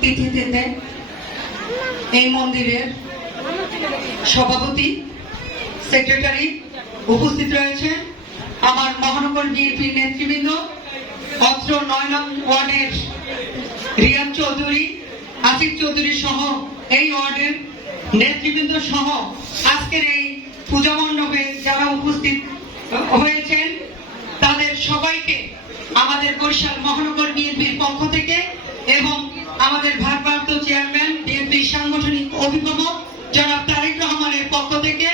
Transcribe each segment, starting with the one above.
তিথিতে এই মন্দিরের সভাপতি সেক্রেটারি উপস্থিত রয়েছে। আমার মহানগর বিএনপির নেতৃবৃন্দ, অত্র নয় নং ওয়ার্ডের রিয়াদ চৌধুরী, আসিফ চৌধুরী সহ এই ওয়ার্ডের নেতৃবৃন্দ সহ আজকের এই পূজা মণ্ডপে যারা উপস্থিত হয়েছেন, তাদের সবাইকে আমাদের বরিশাল মহানগর এবং আমাদের ভারপ্রাপ্ত চেয়ারম্যান, বিএনপি সাংগঠনিক অভিভাবক জনাব তারেক রহমানের পক্ষ থেকে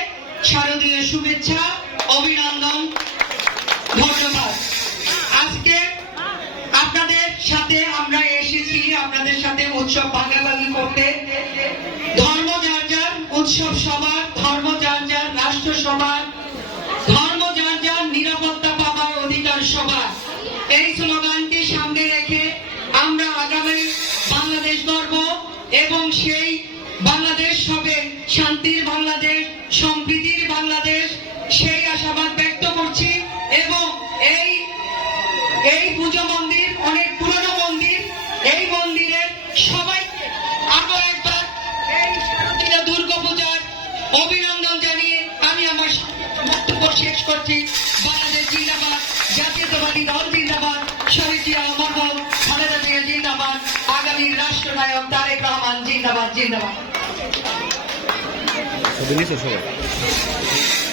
শারদীয় শুভেচ্ছা, অভিনন্দন, ধন্যবাদ। আজকে আপনাদের সাথে আমরা এসেছি, আপনাদের সাথে উৎসব ভাগাভাগি করতে। ধর্ম যার যার, উৎসব সবার, ধর্ম যার যার, রাষ্ট্র সবার এবং সেই বাংলাদেশ হবে শান্তির বাংলাদেশ, সম্প্রীতির বাংলাদেশ। সেই আশাবাদ ব্যক্ত করছি এবং এই এই পুজো মন্দির, অনেক পুরনো মন্দির, এই মন্দিরের সবাইকে আরও একবার এই শারদীয় দুর্গা পূজার অভিনন্দন জানিয়ে আমি আমার বক্তব্য শেষ করছি। বাংলাদেশ জিন্দাবাদ, জাতীয়তাবাদী দল জিন্দাবাদ, শহীদ তারেক রহমান জিন্দাবাদ জিন্দাবাদ সবাই